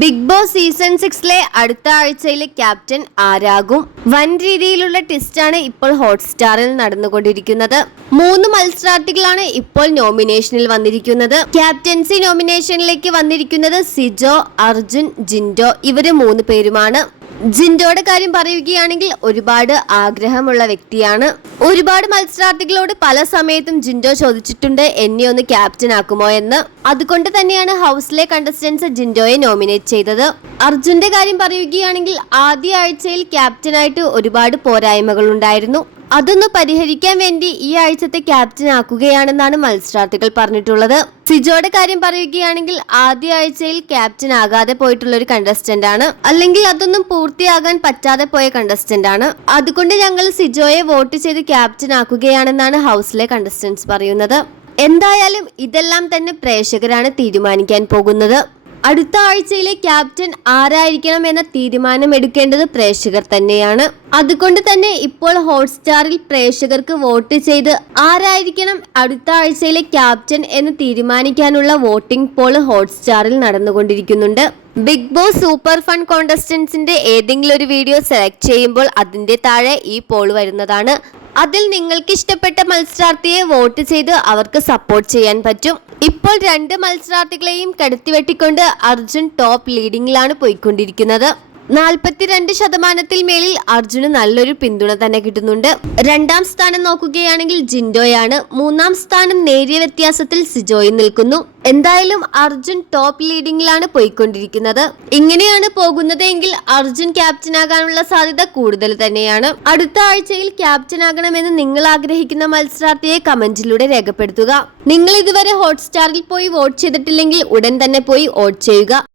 Big boss season സിക്സിലെ അടുത്ത ആഴ്ചയിലെ captain ആരാകും? വൻ രീതിയിലുള്ള ടെസ്റ്റാണ് ഇപ്പോൾ ഹോട്ട്സ്റ്റാറിൽ നടന്നുകൊണ്ടിരിക്കുന്നത്. മൂന്ന് മത്സരാർത്ഥികളാണ് ഇപ്പോൾ നോമിനേഷനിൽ വന്നിരിക്കുന്നത്. ക്യാപ്റ്റൻസി നോമിനേഷനിലേക്ക് വന്നിരിക്കുന്നത് സിജോ അർജുൻ ജിൻഡോ ഇവർ മൂന്ന് പേരുമാണ്. ജിൻഡോയുടെ കാര്യം പറയുകയാണെങ്കിൽ ഒരുപാട് ആഗ്രഹമുള്ള വ്യക്തിയാണ്. ഒരുപാട് മത്സരാർത്ഥികളോട് പല സമയത്തും ജിൻഡോ ചോദിച്ചിട്ടുണ്ട് എന്നെ ഒന്ന് ക്യാപ്റ്റൻ ആക്കുമോ എന്ന്. അതുകൊണ്ട് തന്നെയാണ് ഹൗസിലെ കണ്ടസ്റ്റൻസ് ജിൻഡോയെ നോമിനേറ്റ് ചെയ്തത്. അർജുന്റെ കാര്യം പറയുകയാണെങ്കിൽ ആദ്യ ആഴ്ചയിൽ ക്യാപ്റ്റനായിട്ട് ഒരുപാട് പോരായ്മകൾ ഉണ്ടായിരുന്നു അതൊന്ന് പരിഹരിക്കാൻ വേണ്ടി ഈ ആഴ്ചത്തെ ക്യാപ്റ്റൻ ആക്കുകയാണെന്നാണ് മത്സരാർത്ഥികൾ പറഞ്ഞിട്ടുള്ളത്. സിജോയുടെ കാര്യം പറയുകയാണെങ്കിൽ ആദ്യ ആഴ്ചയിൽ ക്യാപ്റ്റൻ ആകാതെ പോയിട്ടുള്ള ഒരു കണ്ടസ്റ്റന്റ് ആണ്. അല്ലെങ്കിൽ അതൊന്നും പൂർത്തിയാകാൻ പറ്റാതെ പോയ കണ്ടസ്റ്റന്റ് ആണ്. അതുകൊണ്ട് ഞങ്ങൾ സിജോയെ വോട്ട് ചെയ്ത് ക്യാപ്റ്റൻ ആക്കുകയാണെന്നാണ് ഹൗസിലെ കണ്ടസ്റ്റന്റ്സ് പറയുന്നത്. എന്തായാലും ഇതെല്ലാം തന്നെ പ്രേക്ഷകരാണ് തീരുമാനിക്കാൻ പോകുന്നത്. അടുത്ത ആഴ്ചയിലെ ക്യാപ്റ്റൻ ആരായിരിക്കണം എന്ന തീരുമാനം എടുക്കേണ്ടത് പ്രേക്ഷകർ തന്നെയാണ്. അതുകൊണ്ട് തന്നെ ഇപ്പോൾ ഹോട്ട്സ്റ്റാറിൽ പ്രേക്ഷകർക്ക് വോട്ട് ചെയ്ത് ആരായിരിക്കണം അടുത്ത ആഴ്ചയിലെ ക്യാപ്റ്റൻ എന്ന് തീരുമാനിക്കാനുള്ള വോട്ടിംഗ് പോൾ ഹോട്ട്സ്റ്റാറിൽ നടന്നുകൊണ്ടിരിക്കുന്നുണ്ട്. ബിഗ് ബോസ് സൂപ്പർ ഫൺ കോണ്ടസ്റ്റൻസിന്റെ ഏതെങ്കിലും ഒരു വീഡിയോ സെലക്ട് ചെയ്യുമ്പോൾ അതിന്റെ താഴെ ഈ പോൾ വരുന്നതാണ്. അതിൽ നിങ്ങൾക്ക് ഇഷ്ടപ്പെട്ട മത്സരാർത്ഥിയെ വോട്ട് ചെയ്ത് അവർക്ക് സപ്പോർട്ട് ചെയ്യാൻ പറ്റും. ഇപ്പോൾ രണ്ട് മത്സരാർത്ഥികളെയും കടത്തിവെട്ടിക്കൊണ്ട് അർജുൻ ടോപ്പ് ലീഡിംഗിലാണ് പോയിക്കൊണ്ടിരിക്കുന്നത്. നാൽപ്പത്തിരണ്ട് ശതമാനത്തിൽ മേലിൽ അർജുന് നല്ലൊരു പിന്തുണ തന്നെ കിട്ടുന്നുണ്ട്. രണ്ടാം സ്ഥാനം നോക്കുകയാണെങ്കിൽ ജിൻഡോയാണ്. മൂന്നാം സ്ഥാനം നേരിയ വ്യത്യാസത്തിൽ സിജോയ് നിൽക്കുന്നു. എന്തായാലും അർജുൻ ടോപ്പ് ലീഡിംഗിലാണ് പോയിക്കൊണ്ടിരിക്കുന്നത്. ഇങ്ങനെയാണ് പോകുന്നതെങ്കിൽ അർജുൻ ക്യാപ്റ്റനാകാനുള്ള സാധ്യത കൂടുതൽ തന്നെയാണ്. അടുത്ത ആഴ്ചയിൽ ക്യാപ്റ്റനാകണമെന്ന് നിങ്ങൾ ആഗ്രഹിക്കുന്ന മത്സരാർത്ഥിയെ കമന്റിലൂടെ രേഖപ്പെടുത്തുക. നിങ്ങൾ ഇതുവരെ ഹോട്ട്സ്റ്റാറിൽ പോയി വോട്ട് ചെയ്തിട്ടില്ലെങ്കിൽ ഉടൻ തന്നെ പോയി വോട്ട് ചെയ്യുക.